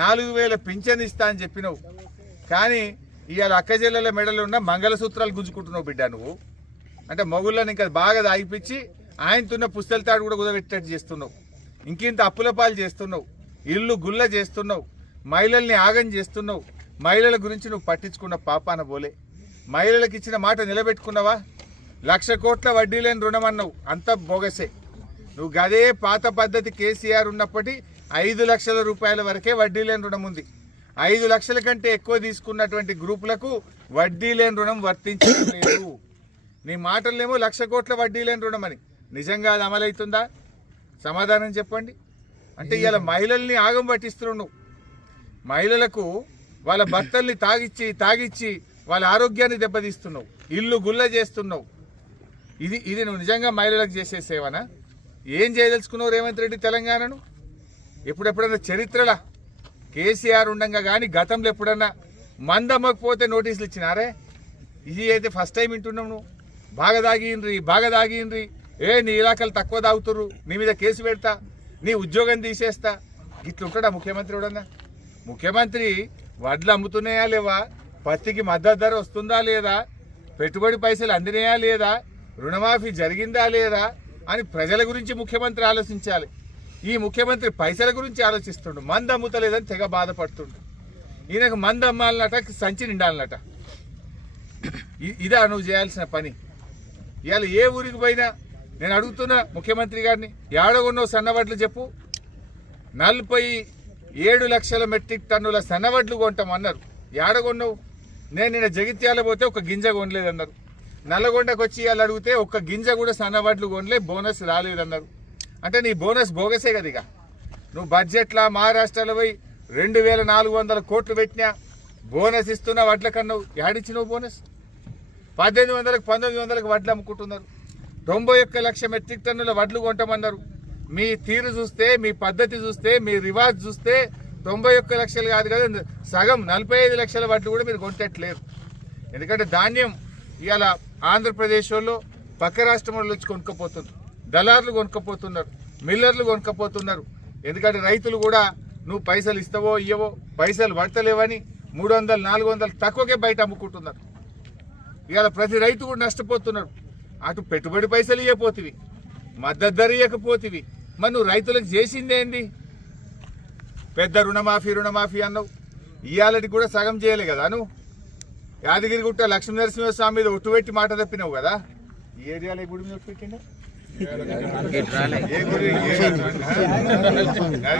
4000 pension ఇస్తా అని చెప్పినావు. కానీ ఇవాళ అక్కచెల్లెల మెడలు ఉన్న మంగళసూత్రాలు గుంజుకుంటున్నావు బిడ్డ. నువ్వు అంటే మొగుళ్ళని ఇంకా బాగా దాగిపించి ఆయనతున్న పుస్తల తాడు కూడా కుదబెట్టేట్టు చేస్తున్నావు. ఇంకింత అప్పుల పాలు చేస్తున్నావు, ఇల్లు గుల్ల చేస్తున్నావు, మహిళల్ని ఆగం చేస్తున్నావు. మహిళల గురించి నువ్వు పట్టించుకున్న పాపాన పోలే. మహిళలకు ఇచ్చిన మాట నిలబెట్టుకున్నావా? 1,00,000 కోట్ల వడ్డీ లేని రుణం అన్నావు, అంత బోగసే. నువ్వు గదే పాత పద్ధతి కేసీఆర్ ఉన్నప్పటి 5 లక్షల రూపాయల వరకే వడ్డీ లేని రుణం ఉంది. 5 లక్షల కంటే ఎక్కువ తీసుకున్నటువంటి గ్రూపులకు వడ్డీ లేని రుణం వర్తించలేదు. నీ మాటలేమో 1,00,000 కోట్ల వడ్డీ లేని రుణం అని. నిజంగా అది అమలవుతుందా? సమాధానం చెప్పండి. అంటే ఇవాళ మహిళల్ని ఆగం పట్టిస్తున్నావు. మహిళలకు వాళ్ళ భర్తల్ని తాగిచ్చి వాళ్ళ ఆరోగ్యాన్ని దెబ్బతీస్తున్నావు, ఇల్లు గుల్ల చేస్తున్నావు. ఇది నువ్వు నిజంగా మహిళలకు చేసే సేవనా? ఏం చేయదలుచుకున్నావు రేవంత్ రెడ్డి తెలంగాణను? ఎప్పుడెప్పుడన్నా చరిత్రలా కేసీఆర్ ఉండగా కానీ గతంలో ఎప్పుడన్నా మందమ్మకపోతే నోటీసులు ఇచ్చినారే? ఇది అయితే ఫస్ట్ టైం వింటున్నావు. నువ్వు బాగా దాగిండ్రి నీ ఇలాకలు తక్కువ తాగుతుర్రు, నీ మీద కేసు పెడతా, నీ ఉద్యోగం తీసేస్తా. ఇట్లుంటాడా ముఖ్యమంత్రి? ఎవడన్నా ముఖ్యమంత్రి వడ్లు అమ్ముతున్నాయా లేవా, పత్తికి మద్దతు ధర వస్తుందా లేదా, పెట్టుబడి పైసలు అందినాయా లేదా, రుణమాఫీ జరిగిందా లేదా అని ప్రజల గురించి ముఖ్యమంత్రి ఆలోచించాలి. ఈ ముఖ్యమంత్రి పైసల గురించి ఆలోచిస్తుండు. మందు అమ్ముతలేదని తెగ బాధపడుతుండు. ఈయనకు మందు అమ్మాలన్నట, సంచి నిండాలన్నట. ఇదా నువ్వు చేయాల్సిన పని? ఇవాళ ఏ ఊరికి పోయినా నేను అడుగుతున్నా ముఖ్యమంత్రి గారిని, ఏడగొన్నావు సన్నవడ్లు చెప్పు. 47 లక్షల మెట్రిక్ టన్నుల సన్నవడ్లు కొంటామన్నారు. ఏడగొన్నావు? నేను నిన్న జగిత్యాల పోతే ఒక గింజ కొనలేదన్నారు. నల్లగొండకు వచ్చి ఇవాళ అడిగితే ఒక్క గింజ కూడా సన్నవడ్లు కొనలే, బోనస్ రాలేదన్నారు. అంటే నీ బోనస్ బోగసే కదా. ఇక నువ్వు బడ్జెట్లా మహారాష్ట్రలో పోయి 2400 కోట్లు పెట్టినా బోనస్ ఇస్తున్నా వడ్ల కన్నావు. ఏడిచ్చినావు బోనస్? 1800కు 1900కు వడ్లు అమ్ముకుంటున్నారు. 91 లక్షల మెట్రిక్ టన్నుల వడ్లు కొంటామన్నారు. మీ తీరు చూస్తే, మీ పద్ధతి చూస్తే, మీ రివాజ్ చూస్తే 91 లక్షలు కాదు కదా, సగం 45 లక్షల వడ్లు కూడా మీరు కొంటట్లేరు. ఎందుకంటే ధాన్యం ఇవాళ ఆంధ్రప్రదేశ్ వాళ్ళు పక్క రాష్ట్రంలో వచ్చి కొనుక్కపోతున్నారు, దళారులు కొనుక్కపోతున్నారు, మిల్లర్లు కొనుక్కపోతున్నారు. ఎందుకంటే రైతులు కూడా నువ్వు పైసలు ఇస్తావో ఇయ్యవో, పైసలు పడతలేవని 300, 400 తక్కువకే బయట అమ్ముకుంటున్నారు. ఇవాళ ప్రతి రైతు కూడా నష్టపోతున్నారు. అటు పెట్టుబడి పైసలు ఇవ్వపోతివి, మద్దతు ధర ఇవ్వకపోతివి. మరి నువ్వు రైతులకు చేసిందేంది? పెద్ద రుణమాఫీ అన్నావు. ఇవాళకి కూడా సగం చేయలే కదా నువ్వు. యాదగిరిగుట్ట లక్ష్మీ నరసింహస్వామి మీద ఒట్టు పెట్టి మాట తప్పినావు కదా. ఈ ఏరియాలో ఏ గుడి మీద ఒట్టు పెట్టిండా? ఏ గుడి?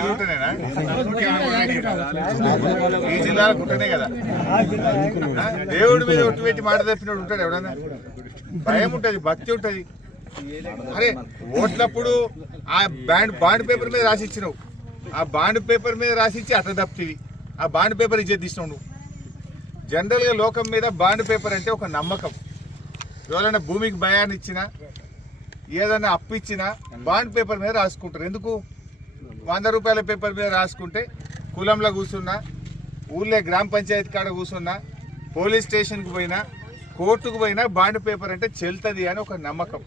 గుట్టనేనా? ఈ జిల్లాలో గుట్టనే కదా. దేవుడి మీద ఒట్టు పెట్టి మాట తప్పినోడు ఉంటాడు ఎవడన్నా? భయం ఉంటుంది, భక్తి ఉంటుంది. అరే ఓట్లప్పుడు ఆ బాండ్ పేపర్ మీద రాసిచ్చినావు. ఆ బాండ్ పేపర్ మీద రాసిచ్చి అట్ట తప్పివి. ఆ బాండ్ పేపర్ ఇచ్చేది తీసినావు నువ్వు. జనరల్గా లోకం మీద బాండ్ పేపర్ అంటే ఒక నమ్మకం. ఎవరైనా భూమికి భయాన్ని ఇచ్చినా, ఏదైనా అప్పు ఇచ్చినా బాండ్ పేపర్ మీద రాసుకుంటారు. ఎందుకు? 100 రూపాయల పేపర్ మీద రాసుకుంటే కులంలో కూర్చున్నా, ఊళ్ళో గ్రామ పంచాయతీ కాడ కూర్చున్నా, పోలీస్ స్టేషన్కి పోయినా, కోర్టుకు పోయినా బాండ్ పేపర్ అంటే చెల్తుంది అని ఒక నమ్మకం.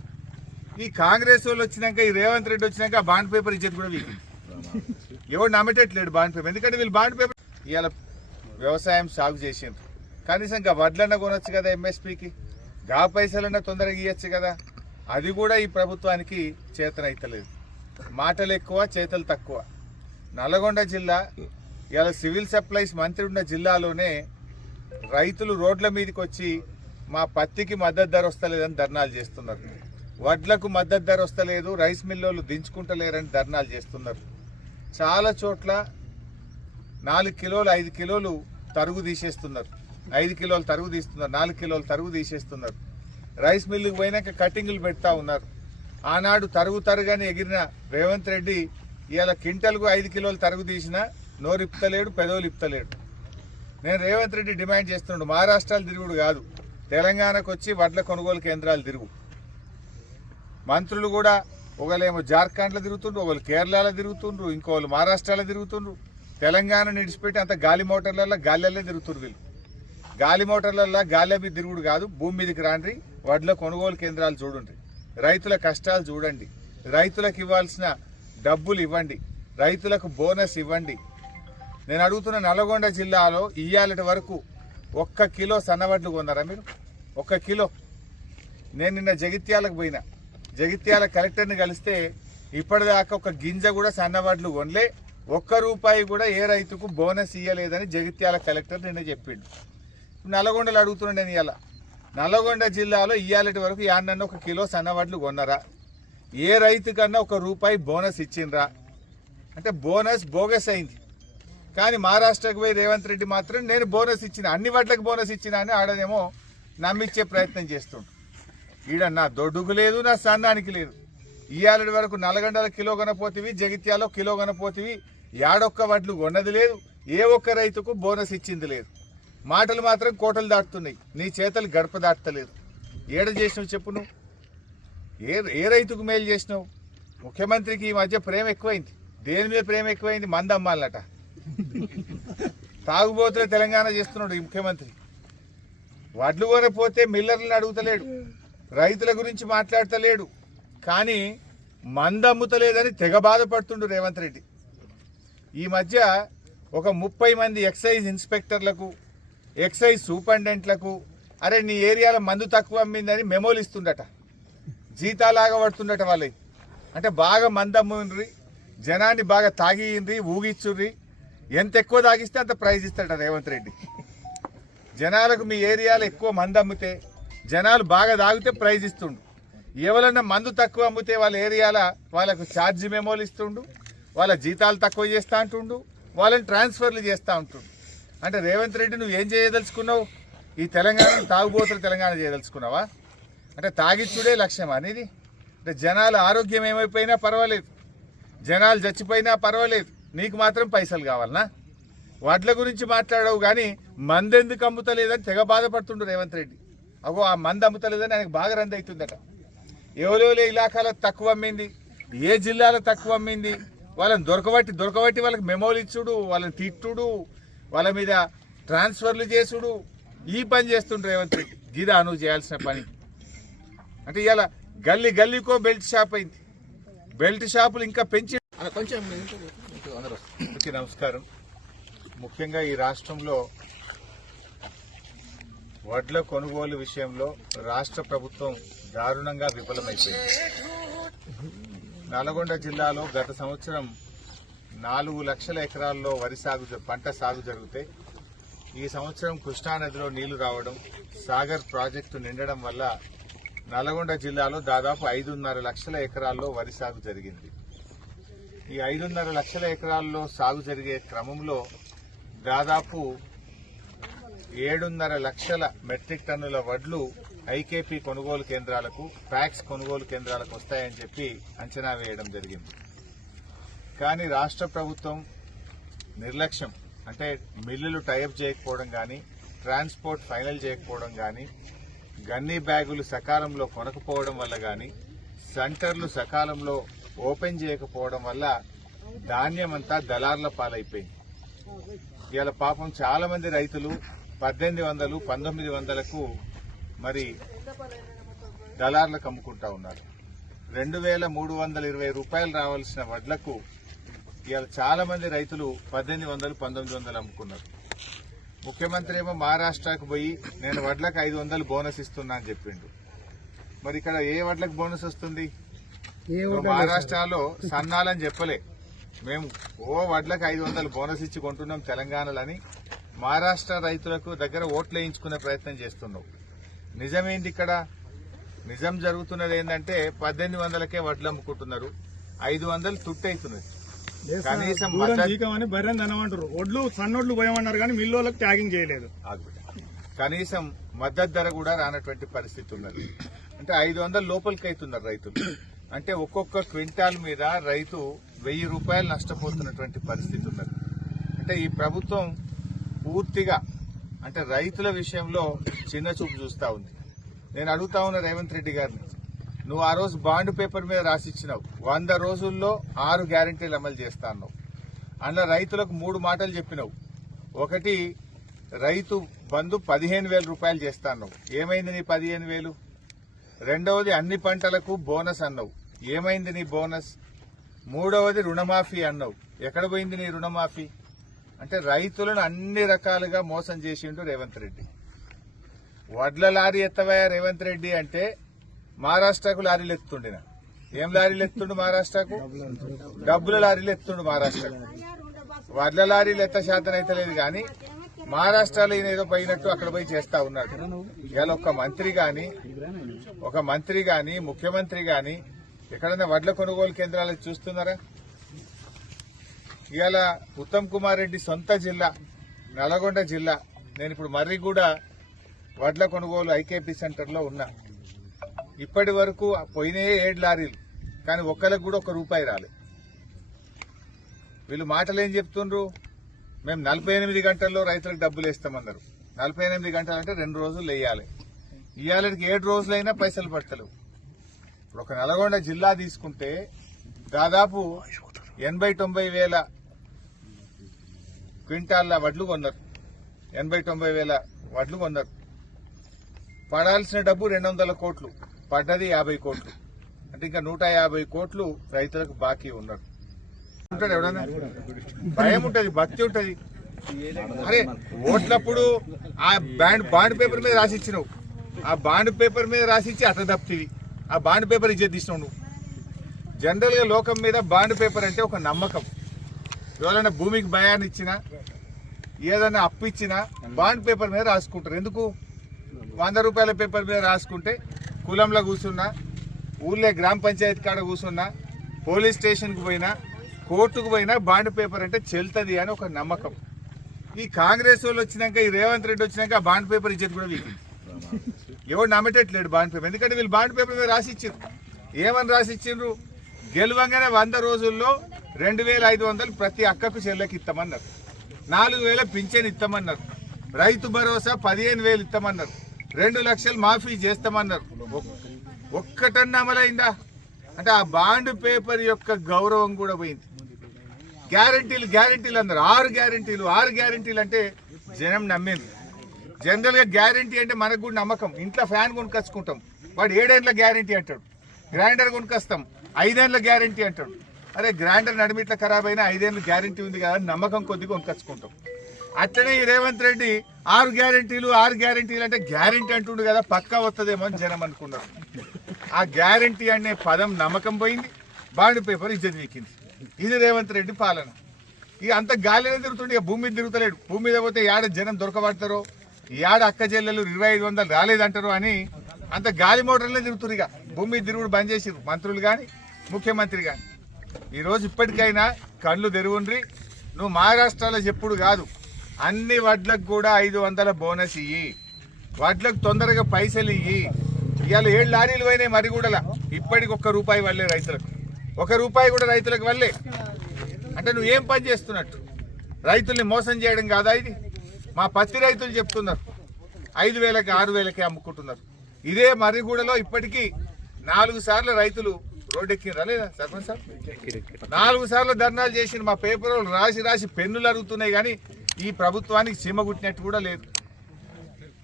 ఈ కాంగ్రెస్ వాళ్ళు వచ్చినాక, ఈ రేవంత్ రెడ్డి వచ్చినాక ఆ బాండ్ పేపర్ ఇచ్చేది కూడా వీళ్ళు ఎవరు నమ్మేటట్లేడు బాండ్ పేపర్. ఎందుకంటే వీళ్ళు బాండ్ పేపర్ ఇవాళ వ్యవసాయం సాగు చేసిండ్రు. కనీసం ఇంకా వడ్లన్నా కొనొచ్చు కదా ఎంఎస్పీకి, గా పైసలన్నా తొందరగా ఇవ్వచ్చు కదా. అది కూడా ఈ ప్రభుత్వానికి చేతనైతలేదు. మాటలు ఎక్కువ, చేతలు తక్కువ. నల్లగొండ జిల్లా ఇవాళ సివిల్ సప్లైస్ మంత్రి ఉన్న జిల్లాలోనే రైతులు రోడ్ల మీదకి వచ్చి మా పత్తికి మద్దతు ధర వస్తలేదని ధర్నాలు చేస్తున్నారు, వడ్లకు మద్దతు ధర వస్తలేదు, రైస్ మిల్లోళ్ళు దించుకుంటలేరని ధర్నాలు చేస్తున్నారు. చాలా చోట్ల 4 కిలోలు 5 కిలోలు తరుగు తీసేస్తున్నారు, 5 కిలోలు తరుగు తీస్తున్నారు, 4 కిలోలు తరుగు తీసేస్తున్నారు. రైస్ మిల్లుకి పోయినాక కటింగులు పెడతా ఉన్నారు. ఆనాడు తరుగుని ఎగిరిన రేవంత్ రెడ్డి ఇవాళ క్వింటల్కు 5 కిలోలు తరుగు తీసినా నోరు ఇప్తలేడు, పెదవులు ఇప్తలేడు. నేను రేవంత్ రెడ్డి డిమాండ్ చేస్తున్నాడు, మహారాష్ట్రాలు తిరుగుడు కాదు, తెలంగాణకు వచ్చి వడ్ల కొనుగోలు కేంద్రాలు తిరుగు. మంత్రులు కూడా ఒకళ్ళేమో జార్ఖండ్లో తిరుగుతుండ్రు, ఒకళ్ళు కేరళలో తిరుగుతుండ్రు, ఇంకోళ్ళు మహారాష్ట్రలో తిరుగుతుండ్రు. తెలంగాణ నిడిచిపెట్టి అంత గాలి మోటార్లలో గాలిలో తిరుగుతుండ్రు. వీళ్ళు గాలి మోటార్లలో గాలి మీద తిరుగుడు కాదు, భూమి మీదకి రాండ్రి, వడ్ల కొనుగోలు కేంద్రాలు చూడండి, రైతుల కష్టాలు చూడండి, రైతులకు ఇవ్వాల్సిన డబ్బులు ఇవ్వండి, రైతులకు బోనస్ ఇవ్వండి. నేను అడుగుతున్న నల్గొండ జిల్లాలో ఇయ్యాలటి వరకు 1 కిలో సన్నవడ్లు కొన్నారా మీరు? 1 కిలో. నేను నిన్న జగిత్యాలకు పోయినా, జగిత్యాల కలెక్టర్ని కలిస్తే ఇప్పటిదాకా 1 గింజ కూడా సన్నవడ్లు కొనలే, 1 రూపాయి కూడా ఏ రైతుకు బోనస్ ఇయ్యలేదని జగిత్యాల కలెక్టర్ నిన్న చెప్పిండు. నల్గొండలో అడుగుతున్నా నేను ఇవాళ, నల్గొండ జిల్లాలో ఇయ్యాలటి వరకు యాన్నన్న 1 కిలో సన్నవడ్లు కొన్నారా? ఏ రైతు కన్నా 1 రూపాయి బోనస్ ఇచ్చిండ్రా? అంటే బోనస్ బోగస్ అయింది. కానీ మహారాష్ట్రకు పోయి రేవంత్ రెడ్డి మాత్రం నేను బోనస్ ఇచ్చిన, అన్ని వడ్లకు బోనస్ ఇచ్చిన అని ఆడనేమో నమ్మించే ప్రయత్నం చేస్తుండు. ఈడ నా దొడ్డుకు లేదు, నా సన్నానికి లేదు. ఇయ్యాలటి వరకు నల్గొండల కిలో కొనపోతివి, జగిత్యాలో కిలో కొనపోతివి, ఏడొక్క వడ్లు కొన్నది లేదు, ఏ ఒక్క రైతుకు బోనస్ ఇచ్చింది లేదు. మాటలు మాత్రం కోటలు దాటుతున్నాయి, నీ చేతలు గడప దాటలేదు. ఏడ చేసినావు చెప్పు? నువ్వు ఏ రైతుకు మేలు చేసినావు? ముఖ్యమంత్రికి ఈ మధ్య ప్రేమ ఎక్కువైంది. దేని మీద ప్రేమ ఎక్కువైంది? మంద అమ్మాలట. తాగుబోతులే తెలంగాణ చేస్తున్నాడు ఈ ముఖ్యమంత్రి. వడ్లు కొనపోతే మిల్లర్లను అడుగుతలేడు, రైతుల గురించి మాట్లాడతలేడు, కానీ మంద అమ్ముతలేదని తెగ బాధపడుతుండు రేవంత్ రెడ్డి. ఈ మధ్య ఒక 30 మంది ఎక్సైజ్ ఇన్స్పెక్టర్లకు, ఎక్సైజ్ సూపరింటెండెంట్లకు అరే నీ ఏరియాలో మందు తక్కువ అమ్మిందని మెమోలు ఇస్తుండట, జీతాలాగా పడుతుండట వాళ్ళకి. అంటే బాగా మందు అమ్ముండ్రి, జనాన్ని బాగా తాగియండ్రి, ఊగిచ్చుర్రి, ఎంత ఎక్కువ తాగిస్తే అంత ప్రైజ్ ఇస్తాడట రేవంత్ రెడ్డి. జనాలకు మీ ఏరియాలో ఎక్కువ మందు అమ్మితే, జనాలు బాగా తాగితే ప్రైజ్ ఇస్తుండు. ఎవరన్నా మందు తక్కువ అమ్మితే వాళ్ళ ఏరియాలో వాళ్ళకు ఛార్జీ మెమోలు ఇస్తుండు, వాళ్ళ జీతాలు తక్కువ చేస్తా అంటుండు, వాళ్ళని ట్రాన్స్ఫర్లు చేస్తూ ఉంటుండు. అంటే రేవంత్ రెడ్డి నువ్వు ఏం చేయదలుచుకున్నావు? ఈ తెలంగాణ తాగుబోతులు తెలంగాణ చేయదలుచుకున్నావా? అంటే తాగిచ్చుడే లక్ష్యం అనేది? అంటే జనాల ఆరోగ్యం ఏమైపోయినా పర్వాలేదు, జనాలు చచ్చిపోయినా పర్వాలేదు, నీకు మాత్రం పైసలు కావాలనా? వడ్ల గురించి మాట్లాడవు కానీ మందెందుకు అమ్ముతలేదని తెగ బాధపడుతుండు రేవంత్ రెడ్డి. అగో ఆ మంది అమ్ముతలేదని ఆయనకు బాగా రంది అవుతుందట. ఎవరెవరే ఇలాకాలో తక్కువ అమ్మింది, ఏ జిల్లాలో తక్కువ అమ్మింది, వాళ్ళని దొరకబట్టి వాళ్ళకి మెమోలు ఇచ్చుడు, వాళ్ళని తిట్టుడు, వాళ్ళ మీద ట్రాన్స్ఫర్లు చేసుడు, ఈ పని చేస్తుండ్రు రేవంత్ రెడ్డి. గిదా నువ్వు చేయాల్సిన పని. అంటే ఇవాళ గల్లీకో బెల్ట్ షాప్ అయింది. బెల్ట్ షాపులు ఇంకా పెంచి. నమస్కారం. ముఖ్యంగా ఈ రాష్ట్రంలో వడ్ల కొనుగోలు విషయంలో రాష్ట్ర ప్రభుత్వం దారుణంగా విఫలమైపోయింది. నల్గొండ జిల్లాలో గత సంవత్సరం 4 లక్షల ఎకరాల్లో పంట సాగు జరిగితే ఈ సంవత్సరం కృష్ణానదిలో నీళ్లు రావడం, సాగర్ ప్రాజెక్టు నిండడం వల్ల నల్గొండ జిల్లాలో దాదాపు 5.5 లక్షల ఎకరాల్లో వరి సాగు జరిగింది. ఈ 5.5 లక్షల ఎకరాల్లో సాగు జరిగే క్రమంలో దాదాపు 7.5 లక్షల మెట్రిక్ టన్నుల వడ్లు ఐకేపీ కొనుగోలు కేంద్రాలకు, ప్యాక్స్ కొనుగోలు కేంద్రాలకు వస్తాయని చెప్పి అంచనా వేయడం జరిగింది. కానీ రాష్ట్ర ప్రభుత్వం నిర్లక్ష్యం, అంటే మిల్లులు టైఅప్ చేయకపోవడం కానీ, ట్రాన్స్పోర్ట్ ఫైనల్ చేయకపోవడం కానీ, గన్నీ బ్యాగులు సకాలంలో కొనకపోవడం వల్ల కానీ, సెంటర్లు సకాలంలో ఓపెన్ చేయకపోవడం వల్ల ధాన్యం అంతా దళార్ల పాలైపోయింది. ఇవాళ పాపం చాలా మంది రైతులు 1800, 1900కు మరి దళార్లకు అమ్ముకుంటా ఉన్నారు. 2320 రూపాయలు రావాల్సిన వడ్లకు ఇవాళ చాలా మంది రైతులు 1800, 1900 అమ్ముకున్నారు. ముఖ్యమంత్రి ఏమో మహారాష్ట్రకు పోయి నేను వడ్లకు 500 బోనస్ ఇస్తున్నా అని చెప్పిండు. మరి ఇక్కడ ఏ వడ్లకు బోనస్ వస్తుంది? మహారాష్ట్రలో సన్నాలని చెప్పలే, మేము వడ్లకు 500 బోనస్ ఇచ్చి కొంటున్నాం తెలంగాణలని మహారాష్ట్ర రైతులకు దగ్గర ఓట్లు వేయించుకునే ప్రయత్నం చేస్తున్నావు. నిజమేంది ఇక్కడ? నిజం జరుగుతున్నది ఏంటంటే 1800కే వడ్లు అమ్ముకుంటున్నారు, 500 తుట్టవుతున్నది. కనీసం ఒడ్లు సన్నొడ్లు పోయమన్నారు కానీ మిల్లులకు ట్యాగింగ్ చేయలేదు. కనీసం మద్దతు ధర కూడా రానటువంటి పరిస్థితి ఉన్నది. అంటే 500 లోపలికి అవుతున్నారు రైతులు. అంటే ఒక్కొక్క క్వింటాల్ మీద రైతు 1000 రూపాయలు నష్టపోతున్నటువంటి పరిస్థితి ఉన్నది. అంటే ఈ ప్రభుత్వం పూర్తిగా అంటే రైతుల విషయంలో చిన్న చూపు చూస్తా ఉంది. నేను అడుగుతా ఉన్న రేవంత్ రెడ్డి గారిని, నువ్వు ఆ రోజు బాండ్ పేపర్ మీద రాసిచ్చినావు 100 రోజుల్లో 6 గ్యారెంటీలు అమలు చేస్తా అన్నావు. అందులో రైతులకు 3 మాటలు చెప్పినావు. ఒకటి, రైతు బంధు 15,000 రూపాయలు చేస్తా అన్నావు. ఏమైంది నీ 15,000? రెండవది, అన్ని పంటలకు బోనస్ అన్నావు. ఏమైంది నీ బోనస్? మూడవది, రుణమాఫీ అన్నావు. ఎక్కడ పోయింది నీ రుణమాఫీ? అంటే రైతులను అన్ని రకాలుగా మోసం చేసిండు రేవంత్ రెడ్డి. వడ్ల లారీ ఎత్తవయ్యా రేవంత్ రెడ్డి అంటే మహారాష్ట్రకు లారీలు ఎత్తుండిన. ఏం లారీలు ఎత్తుండు మహారాష్ట్రకు? డబ్బుల లారీలు ఎత్తుండు మహారాష్ట్రకు. వడ్ల లారీలు ఎత్త శాతం అయితే లేదు కానీ మహారాష్ట్రలో ఈయన ఏదో పోయినట్టు అక్కడ పోయి చేస్తా ఉన్నాడు. ఇవాళ ఒక మంత్రి గాని ముఖ్యమంత్రి గాని ఎక్కడైనా వడ్ల కొనుగోలు కేంద్రాలు చూస్తున్నారా? ఇవాళ ఉత్తమ్ కుమార్ రెడ్డి సొంత జిల్లా నల్గొండ జిల్లా. నేను ఇప్పుడు మర్రిగూడ వడ్ల కొనుగోలు ఐకేపీ సెంటర్లో ఉన్నా. ఇప్పటి వరకు పోయినాయే 7 లారీలు, కానీ ఒక్కరికి కూడా ₹1 రాలేదు. వీళ్ళు మాటలు ఏం చెప్తుండ్రు? మేము 48 గంటల్లో రైతులకు డబ్బులు వేస్తామన్నారు. 48 గంటలు అంటే 2 రోజులు వేయాలి. ఇవాళకి 7 రోజులైనా పైసలు పడతలేవు. ఇప్పుడు ఒక నల్గొండ జిల్లా తీసుకుంటే దాదాపు 80-90 వేల క్వింటాల్ల వడ్లు కొన్నారు. 80-90 వేల వడ్లు కొన్నారు. పడాల్సిన డబ్బు 200 కోట్లు, పడ్డది 50 కోట్లు. అంటే ఇంకా 150 కోట్లు రైతులకు బాకీ ఉన్నారు. ఉంటాడు ఎవడన్నా? భయం ఉంటది, భక్తి ఉంటది. అరే ఓట్లప్పుడు ఆ బాండ్ పేపర్ మీద రాసిచ్చినావు, ఆ బాండ్ పేపర్ మీద రాసిచ్చి అట్లా తప్పివి. ఆ బాండ్ పేపర్ ఇచ్చేది తీసినావు నువ్వు. జనరల్ గా లోకం మీద బాండ్ పేపర్ అంటే ఒక నమ్మకం. ఎవరైనా భూమికి భయాన్ని ఇచ్చినా ఏదైనా అప్పు ఇచ్చినా బాండ్ పేపర్ మీద రాసుకుంటారు. ఎందుకు? ₹100 పేపర్ మీద రాసుకుంటే కులంలో కూర్చున్నా, ఊళ్ళో గ్రామ పంచాయతీ కాడ కూర్చున్నా, పోలీస్ స్టేషన్కి పోయినా, కోర్టుకు పోయినా బాండ్ పేపర్ అంటే చెల్తుంది అని ఒక నమ్మకం. ఈ కాంగ్రెస్ వాళ్ళు వచ్చినాక, ఈ రేవంత్ రెడ్డి వచ్చినాక ఆ బాండ్ పేపర్ ఇచ్చేది కూడా వీకింది. ఎవడు నమ్మేటట్లేడు బాండ్ పేపర్. ఎందుకంటే వీళ్ళు బాండ్ పేపర్ మీద రాసిచ్చారు. ఏమని రాసిచ్చిండ్రు? గెలువంగానే 100 రోజుల్లో 2500 ప్రతి అక్కకు చెల్లెకి ఇస్తామన్నారు. 4000 పింఛన్ ఇస్తామన్నారు. రైతు భరోసా 15,000 ఇస్తామన్నారు. 2 లక్షలు మాఫీ చేస్తామన్నారు. ఒక్కటన్నా అమలైందా? అంటే ఆ బాండ్ పేపర్ యొక్క గౌరవం కూడా పోయింది. గ్యారంటీలు అన్నారు. 6 గ్యారంటీలు అంటే జనం నమ్మింది. జనరల్ గా గ్యారంటీ అంటే మనకు కూడా నమ్మకం. ఇంట్లో ఫ్యాన్ కొనుకొచ్చుకుంటాం, వాడు 7 ఏళ్ల గ్యారంటీ అంటాడు. గ్రైండర్ కొనుకొస్తాం, 5 ఏళ్ల గ్యారంటీ అంటాడు. అరే గ్రైండర్ నడిమిట్ల ఖరాబ్ అయినా 5 ఏళ్ళు గ్యారంటీ ఉంది కదా, నమ్మకం కొద్దిగా కొనుకొచ్చుకుంటాం. అట్లనే ఈ రేవంత్ రెడ్డి 6 గ్యారంటీలు అంటే గ్యారంటీ అంటుండు కదా, పక్కా వస్తుందేమో అని జనం అనుకున్నారు. ఆ గ్యారంటీ అనే పదం నమ్మకం పోయింది, బాండ్ పేపర్ ఇజ్జత్ వీకింది. ఇది రేవంత్ రెడ్డి పాలన. ఇక అంత గాలినే తిరుగుతుండే, ఇక భూమి మీద తిరుగుతలేడు. భూమి మీద పోతే ఏడ జనం దొరకబడతారో, ఏడ అక్క చెల్లెలు 2500 రాలేదంటారు అని అంత గాలి మోటార్లే తిరుగుతున్నారు. ఇక భూమి మీద తిరుగుడు బంద్ చేసిరు మంత్రులు కానీ ముఖ్యమంత్రి కానీ. ఈరోజు ఇప్పటికైనా కళ్ళు తెరువుండ్రి. నువ్వు మహారాష్ట్రలో చెప్పుడు కాదు, అన్ని వడ్లకు కూడా 500 బోనస్ ఇయ్యి, వడ్లకు తొందరగా పైసలు ఇయ్యి. ఇవాళ 7 లారీలు పోయినాయి మరిగూడలా, ఇప్పటికి ₹1 వల్లే రైతులకు. ₹1 కూడా రైతులకు వల్లే. అంటే నువ్వు ఏం పని చేస్తున్నట్టు? రైతుల్ని మోసం చేయడం కాదా ఇది? మా పత్తి రైతులు చెప్తున్నారు 5,000కి 6,000కి అమ్ముకుంటున్నారు. ఇదే మర్రిగూడలో ఇప్పటికీ 4 సార్లు రైతులు రోడ్డెక్కినరా లేదా సర్పంచ్ సార్? 4 సార్లు ధర్నాలు చేసిన మా పేపర్ రాసి పెన్నులు అరుగుతున్నాయి. కానీ ఈ ప్రభుత్వానికి సీమ గుట్టినట్టు కూడా లేదు.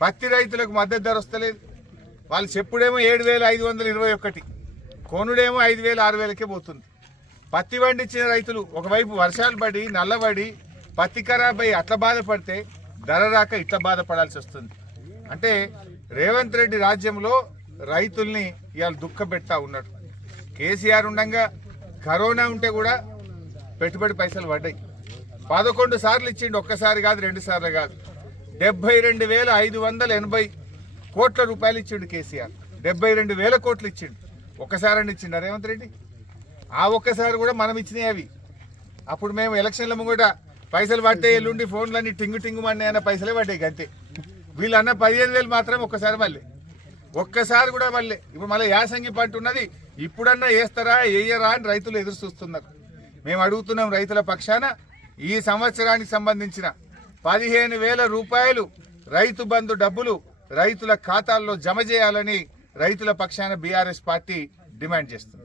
పత్తి రైతులకు మద్దతు ధర వస్తలేదు. వాళ్ళు చెప్పుడేమో 7,521, కొనుడేమో 5,000 6,000కే పోతుంది. పత్తి పండించిన రైతులు ఒకవైపు వర్షాలు పడి నల్లబడి పత్తి ఖరాబ్ అయ్యి అట్లా బాధపడితే ధర రాక ఇట్లా బాధపడాల్సి వస్తుంది. అంటే రేవంత్ రెడ్డి రాజ్యంలో రైతుల్ని ఇవాళ దుఃఖపెడతా ఉన్నాడు. కేసీఆర్ ఉండగా కరోనా ఉంటే కూడా పెట్టుబడి పైసలు పడ్డాయి. 11 సార్లు ఇచ్చిండు, ఒక్కసారి కాదు 2 సార్లు కాదు. 72,580 కోట్ల రూపాయలు ఇచ్చిండు కేసీఆర్. 72,000 కోట్లు ఇచ్చిండు. ఒక్కసారి ఇచ్చిండు రేవంత్ రెడ్డి. ఆ ఒక్కసారి కూడా మనం ఇచ్చినాయి అవి. అప్పుడు మేము ఎలక్షన్ల ముంగట పైసలు పట్టే ఎల్లుండి ఫోన్లన్నీ టింగు మన్నే అన్న పైసలే పడ్డాయి అంతే. వీళ్ళు అన్న 15,000 మాత్రం ఒక్కసారి కూడా మళ్ళీ. ఇప్పుడు మళ్ళీ యాసంగి పంట ఉన్నది, ఇప్పుడన్నా వేస్తారా వేయరా అని రైతులు ఎదురు చూస్తున్నారు. మేము అడుగుతున్నాం రైతుల పక్షాన, ఈ సంవత్సరానికి సంబంధించిన 15,000 రూపాయలు రైతు బంధు డబ్బులు రైతుల ఖాతాల్లో జమ చేయాలని రైతుల పక్షాన బీఆర్ఎస్ పార్టీ డిమాండ్ చేస్తుంది.